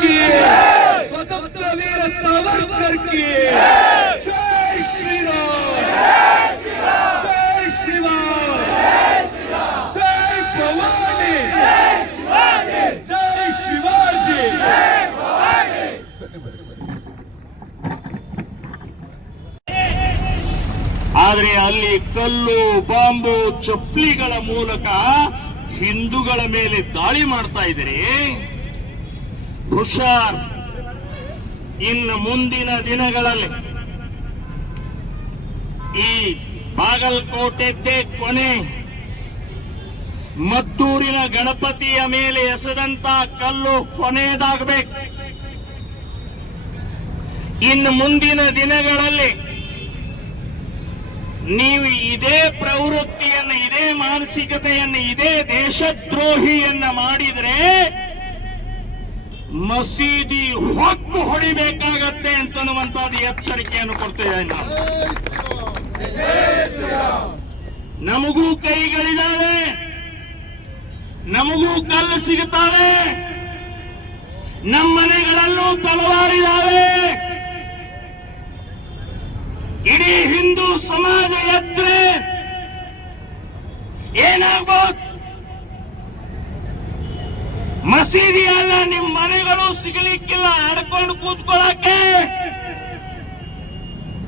की, स्वतंत्र वीर सावरकर की, जय श्री राम, जय श्री राम, जय भवानी, जय शिवाजी. ಆದರೆ ಅಲ್ಲಿ ಕಲ್ಲು ಬಾಂಬು ಚಪ್ಪಲಿಗಳ ಮೂಲಕ ಹಿಂದೂಗಳ ಮೇಲೆ ದಾಳಿ ಮಾಡ್ತಾ ಇದ್ದೀರಿ. ಹುಷಾರ್, ಇನ್ನು ಮುಂದಿನ ದಿನಗಳಲ್ಲಿ ಈ ಬಾಗಲಕೋಟೆದ್ದೇ ಕೊನೆ. ಮದ್ದೂರಿನ ಗಣಪತಿಯ ಮೇಲೆ ಎಸೆದಂತ ಕಲ್ಲು ಕೊನೆಯದಾಗಬೇಕು. ಇನ್ನು ಮುಂದಿನ ದಿನಗಳಲ್ಲಿ ನೀವು ಇದೇ ಪ್ರವೃತ್ತಿಯನ್ನು, ಇದೇ ಮಾನಸಿಕತೆಯನ್ನು, ಇದೇ ದೇಶದ್ರೋಹಿಯನ್ನ ಮಾಡಿದ್ರೆ ಮಸೀದಿ ಹೊಕ್ಕು ಹೊಡಿಬೇಕಾಗತ್ತೆ ಅಂತನ್ನುವಂತದ್ದು ಎಚ್ಚರಿಕೆಯನ್ನು ಕೊಡ್ತೇವೆ ನಾವು. ನಮಗೂ ಕೈಗಳಿದ್ದಾವೆ, ನಮಗೂ ಕಲ್ಲು ಸಿಗುತ್ತಾವೆ, ನಮ್ಮ ಮನೆಗಳಲ್ಲೂ ತಲವಾರಿದ್ದಾವೆ. ಇಡೀ ಹಿಂದೂ ಸಮಾಜ ಎದ್ರೆ ಏನಾಗ್ಬೋದು? ಮಸೀದಿ ಅಲ್ಲ, ನಿಮ್ಮ ಮನೆಗಳು ಸಿಗಲಿಕ್ಕಿಲ್ಲ, ಆಡ್ಕೊಂಡು ಕೂತ್ಕೊಳ್ಳಕ್ಕೆ.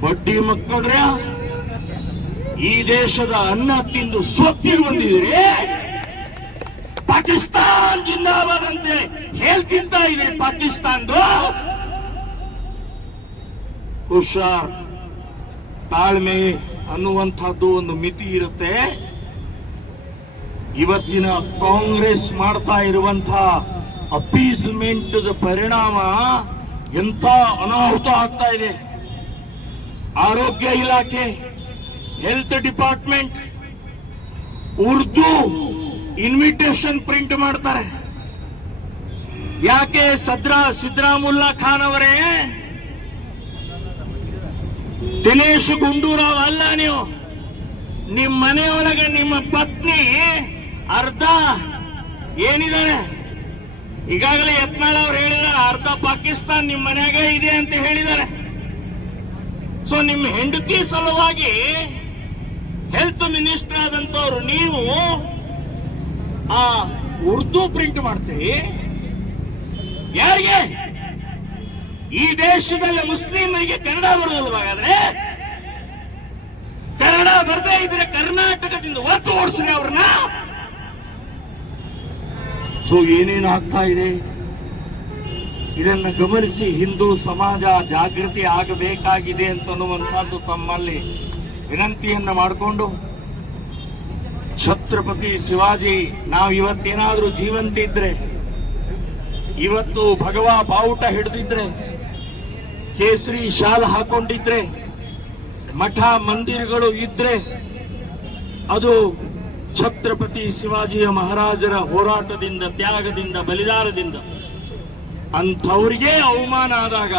ಬಡ್ಡಿ ಮಕ್ಕಳ್ರೆ, ಈ ದೇಶದ ಅನ್ನ ತಿಂದು ಸೊತ್ತಿ ಬಂದಿದ್ರಿ. ಪಾಕಿಸ್ತಾನ್ ಜಿಂದಾಬಾದ್ ಅಂತೆ ಹೇಳ್ತಿಂತ ಇದೆ. ಪಾಕಿಸ್ತಾನ್ದು ಹುಷಾರ್, ತಾಳ್ಮೆ ಅನ್ನುವಂಥದ್ದು ಒಂದು ಮಿತಿ ಇರುತ್ತೆ. ಇವತ್ತಿನ ಕಾಂಗ್ರೆಸ್ ಮಾಡ್ತಾ ಇರುವಂತಹ ಅಪೀಸ್ಮೆಂಟ್ ಪರಿಣಾಮ ಎಂಥ ಅನಾಹುತ ಆಗ್ತಾ ಇದೆ. ಆರೋಗ್ಯ ಇಲಾಖೆ, health department Urdu invitation print ಮಾಡ್ತಾರೆ. ಯಾಕೆ? ಸಿದ್ದರಾಮುಲ್ಲಾ ಖಾನ್ ಅವರೇ, ದಿನೇಶ್ ಗುಂಡೂರಾವ್ ಅಲ್ಲ ನೀವು. ನಿಮ್ಮ ಮನೆಯೊಳಗೆ ನಿಮ್ಮ ಪತ್ನಿ ಅರ್ಧ ಏನಿದ್ದಾರೆ, ಈಗಾಗಲೇ ಯತ್ನಾಳ್ ಅವರು ಹೇಳಿದ್ದಾರೆ, ಅರ್ಧ ಪಾಕಿಸ್ತಾನ್ ನಿಮ್ಮ ಮನೆಯಾಗ ಇದೆ ಅಂತ ಹೇಳಿದ್ದಾರೆ. ಸೊ ನಿಮ್ಮ ಹೆಂಡತಿ ಸಲುವಾಗಿ ಹೆಲ್ತ್ ಮಿನಿಸ್ಟರ್ ಆದಂತವ್ರು ನೀವು ಆ ಉರ್ದು ಪ್ರಿಂಟ್ ಮಾಡ್ತೀವಿ. ಯಾರಿಗೆ? ಈ ದೇಶದಲ್ಲಿ ಮುಸ್ಲಿಮರಿಗೆ ಕನ್ನಡ ಬರೋದಿಲ್ಲ. ಹಾಗಾದ್ರೆ ಕನ್ನಡ ಬರದೇ ಇದ್ರೆ ಕರ್ನಾಟಕದಿಂದ ಒತ್ತು ಓಡಿಸ್ರಿ ಅವ್ರನ್ನ. ಸೊ ಏನೇನು ಆಗ್ತಾ ಇದೆ ಇದನ್ನು ಗಮನಿಸಿ ಹಿಂದೂ ಸಮಾಜ ಜಾಗೃತಿ ಆಗಬೇಕಾಗಿದೆ ಅಂತನ್ನುವಂಥದ್ದು ತಮ್ಮಲ್ಲಿ ವಿನಂತಿಯನ್ನ ಮಾಡಿಕೊಂಡು, ಛತ್ರಪತಿ ಶಿವಾಜಿ ನಾವು ಇವತ್ತೇನಾದ್ರೂ ಜೀವಂತ ಇದ್ರೆ, ಇವತ್ತು ಭಗವಾ ಬಾವುಟ ಹಿಡಿದಿದ್ರೆ, ಕೇಸರಿ ಶಾಲ್ ಹಾಕೊಂಡಿದ್ರೆ, ಮಠ ಮಂದಿರಗಳು ಇದ್ರೆ, ಅದು ಛತ್ರಪತಿ ಶಿವಾಜಿಯ ಮಹಾರಾಜರ ಹೋರಾಟದಿಂದ, ತ್ಯಾಗದಿಂದ, ಬಲಿದಾನದಿಂದ. ಅಂಥವರಿಗೆ ಅವಮಾನ ಆದಾಗ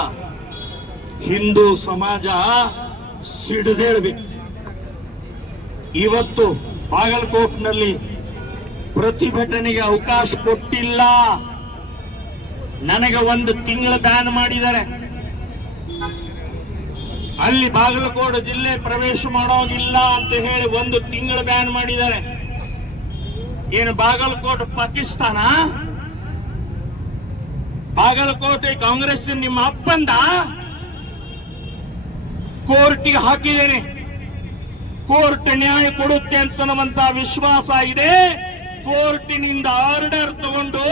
ಹಿಂದೂ ಸಮಾಜ ಸಿಡಿದೇಳಬೇಕು. ಇವತ್ತು ಬಾಗಲಕೋಟ್ನಲ್ಲಿ ಪ್ರತಿಭಟನೆಗೆ ಅವಕಾಶ ಕೊಟ್ಟಿಲ್ಲ. ನನಗೆ 1 ತಿಂಗಳ ಬ್ಯಾನ್ ಮಾಡಿದ್ದಾರೆ. ಅಲ್ಲಿ ಬಾಗಲಕೋಟೆ ಜಿಲ್ಲೆ ಪ್ರವೇಶ ಮಾಡೋಗಿಲ್ಲ ಅಂತ ಹೇಳಿ 1 ತಿಂಗಳ ಬ್ಯಾನ್ ಮಾಡಿದ್ದಾರೆ. ಏನು ಬಾಗಲಕೋಟೆ ಪಾಕಿಸ್ತಾನ? ಬಾಗಲಕೋಟೆ ಕಾಂಗ್ರೆಸ್ ನಿಮ್ಮ ಅಪ್ಪಂದ? ಕೋರ್ಟಿಗೆ ಹಾಕಿದ್ದೇನೆ, ಕೋರ್ಟ್ ನ್ಯಾಯ ಕೊಡುತ್ತೆ ಅಂತನ್ನುವಂತ ವಿಶ್ವಾಸ ಇದೆ. ಕೋರ್ಟಿನಿಂದ ಆರ್ಡರ್ ತಗೊಂಡು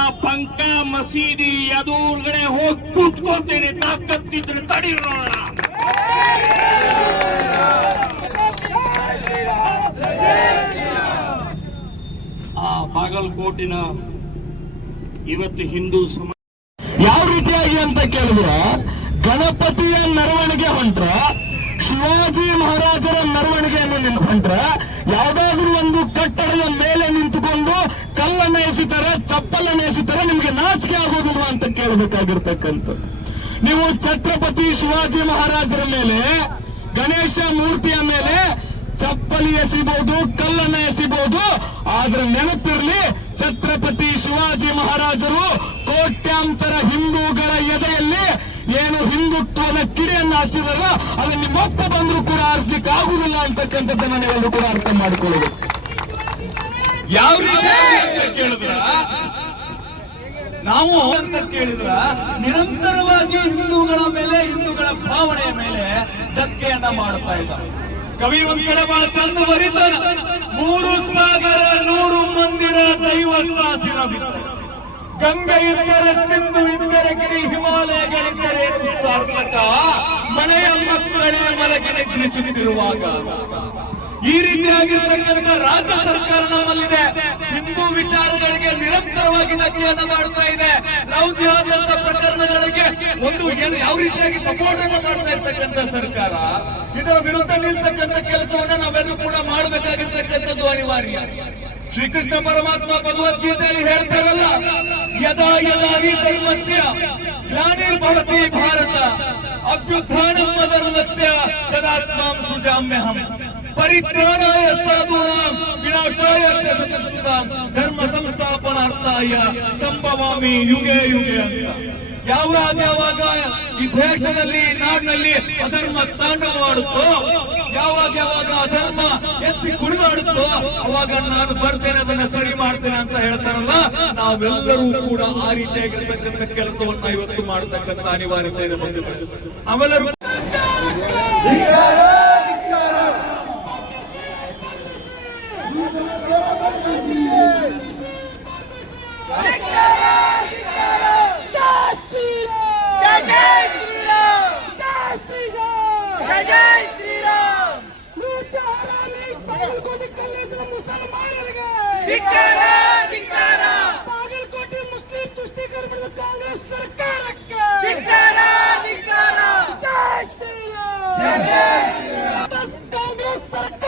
ಆ ಬಂಕ ಮಸೀದಿ ಎದುರುಗಡೆ ಹೋಗಿ ಕೂತ್ಕೊಳ್ತೇನೆ. ತಾಕತ್ತಿದ್ರೆ ತಡಿ ನೋಡೋಣ. ಆ ಬಾಗಲಕೋಟಿನ ಇವತ್ತು ಹಿಂದೂ ಸಮಾಜ ಯಾವ ರೀತಿಯಾಗಿ ಅಂತ ಕೇಳಿದ್ರೆ, ಗಣಪತಿಯ ಮೆರವಣಿಗೆ ಹೊಂಟ್ರ, ಶಿವಾಜಿ ಮಹಾರಾಜರ ಮೆರವಣಿಗೆಯನ್ನು ಹೊಂಟ್ರ, ಯಾವುದಾದ್ರೂ ಒಂದು ಕಟ್ಟಡದ ಮೇಲೆ ನಿಂತುಕೊಂಡು ಕಲ್ಲನ್ನ ಎಸಿತಾರೆ, ಚಪ್ಪಲನ್ನ ಎಸಿತಾರೆ, ನಿಮ್ಗೆ ನಾಚಿಕೆ ಆಗೋದಿಲ್ಲ ಅಂತ ಕೇಳಬೇಕಾಗಿರ್ತಕ್ಕಂಥ. ನೀವು ಛತ್ರಪತಿ ಶಿವಾಜಿ ಮಹಾರಾಜರ ಮೇಲೆ, ಗಣೇಶ ಮೂರ್ತಿಯ ಮೇಲೆ ಚಪ್ಪಲಿ ಎಸಿಬಹುದು, ಕಲ್ಲನ್ನ ಎಸಿಬಹುದು, ಆದ್ರೆ ನೆನಪಿರ್ಲಿ, ಛತ್ರಪತಿ ಶಿವಾಜಿ ಮಹಾರಾಜರು ಕೋಟ್ಯ ಕೋಟ್ಯಾಂತರ ಹಿಂದೂಗಳ ಎದೆಯಲ್ಲಿ ಏನು ಹಿಂದುತ್ವದ ಕಿಡಿಯನ್ನು ಹಚ್ಚಿದಾರ ಅದನ್ನ ಮತ್ತೆ ಬಂದರೂ ಕೂಡ ಆರಿಸ್ಲಿಕ್ಕೆ ಆಗುದಿಲ್ಲ ಅಂತಕ್ಕಂಥದ್ದನ್ನ ನೀವೆಲ್ಲರೂ ಕೂಡ ಅರ್ಥ ಮಾಡಿಕೊಳ್ಳಬೇಕು. ಯಾವ ರೀತಿ ಅಂತ ಕೇಳಿದ್ರ ನಾವು ಅಂತ ಕೇಳಿದ್ರ ನಿರಂತರವಾಗಿ ಹಿಂದೂಗಳ ಮೇಲೆ ಹಿಂದೂಗಳ ಭಾವನೆಯ ಮೇಲೆ ಧಕ್ಕೆಯನ್ನ ಮಾಡ್ತಾ ಇದ್ದಾರೆ. ಕವಿ ಒಂದ್ ಕಡೆ ಬಹಳ ಚಂದ ಬರೀತಾನ, 3 ಸಾಗರ 100 ಮಂದಿರ ದೈವ ಸಾಸಿರ ಗಂಗೆ ಇದ್ದರೆ ಸಿಂಧು ಇದ್ದರೆ ಗಿರಿ ಹಿಮಾಲಯಗಳಿದ್ದರೆ ಸಾರ್ಥಕ ಮನೆಯ ಮಕ್ಕಳೇ ಮಲಗಿ ನಿದ್ರಿಸುತ್ತಿರುವಾಗ. ಈ ರೀತಿಯಾಗಿರ್ತಕ್ಕಂಥ ರಾಜ್ಯ ಸರ್ಕಾರ ನಮ್ಮಲ್ಲಿದೆ. ಹಿಂದೂ ವಿಚಾರಗಳಿಗೆ ನಿರಂತರವಾಗಿ ಧಕ್ಕೆಯನ್ನು ಮಾಡ್ತಾ ಇದೆ. ಲವ್ ಜಿಹಾದ್ ಅಂತ ಪ್ರಕರಣಗಳಿಗೆ ಒಂದು ಯಾವ ರೀತಿಯಾಗಿ ಸಪೋರ್ಟ್ ಅನ್ನು ಮಾಡ್ತಾ ಇರ್ತಕ್ಕಂಥ ಸರ್ಕಾರ, ಇದರ ವಿರುದ್ಧ ನಿಲ್ತಕ್ಕಂಥ ಕೆಲಸವನ್ನ ನಾವೆಲ್ಲರೂ ಕೂಡ ಮಾಡಬೇಕಾಗಿರ್ತಕ್ಕಂಥದ್ದು ಅನಿವಾರ್ಯ. ಶ್ರೀಕೃಷ್ಣ ಪರಮಾತ್ಮ ಭಗವದ್ಗೀತೆಯಲ್ಲಿ ಹೇಳ್ತಾರಲ್ಲ, ಯದಾ ಯದಾ ಹಿ ಧರ್ಮಸ್ಯ ಗ್ಲಾನಿರ್ಭವತಿ ಭಾರತ ಅಭ್ಯುತ್ಥಾನಂ ಧರ್ಮಸ್ಯ ತದಾತ್ಮಾಂ ಸೃಜಾಮ್ಯಹಂ ಪರಿತ್ರಾಣಾಯ ಸಾಧೂನಾಂ ವಿನಾಶಾಯ ಶತಶತಾಂ ಧರ್ಮ ಸಂಸ್ಥಾಪನಾರ್ಥಾಯ ಸಂಭವಾಮಿ ಯುಗೆ ಯುಗೆ ಅಂತ. ಯಾವಾಗ ಈ ದೇಶದಲ್ಲಿ ನಾಡಿನಲ್ಲಿ ಅಧರ್ಮ ತಾಂಡವವಾಡುತ್ತೋ, ಯಾವಾಗ ಅಧರ್ಮ ಎತ್ತಿ ಕುಣಿದಾಡುತ್ತೋ ಅವಾಗ ನಾನು ಬರ್ತೇನೆ, ಅದನ್ನ ಸರಿ ಮಾಡ್ತೇನೆ ಅಂತ ಹೇಳ್ತಾರಲ್ಲ, ನಾವೆಲ್ಲರೂ ಕೂಡ ಆ ರೀತಿಯಾಗಿರ್ತಕ್ಕಂಥ ಕೆಲಸವನ್ನ ಇವತ್ತು ಮಾಡತಕ್ಕಂಥ ಅನಿವಾರ್ಯತೆ ಇದೆ. ನಾವೆಲ್ಲರೂ ಬಾಗಲಕೋಟೆ ಮುಸ್ಲಿಂ ತುಷ್ಟೀಕರಣದ ಕಾಂಗ್ರೆಸ್ ಸರ್ಕಾರಕ್ಕೆ ಜೈ ಶ್ರೀರಾಮ್. ಕಾಂಗ್ರೆಸ್ ಸರ್ಕಾರ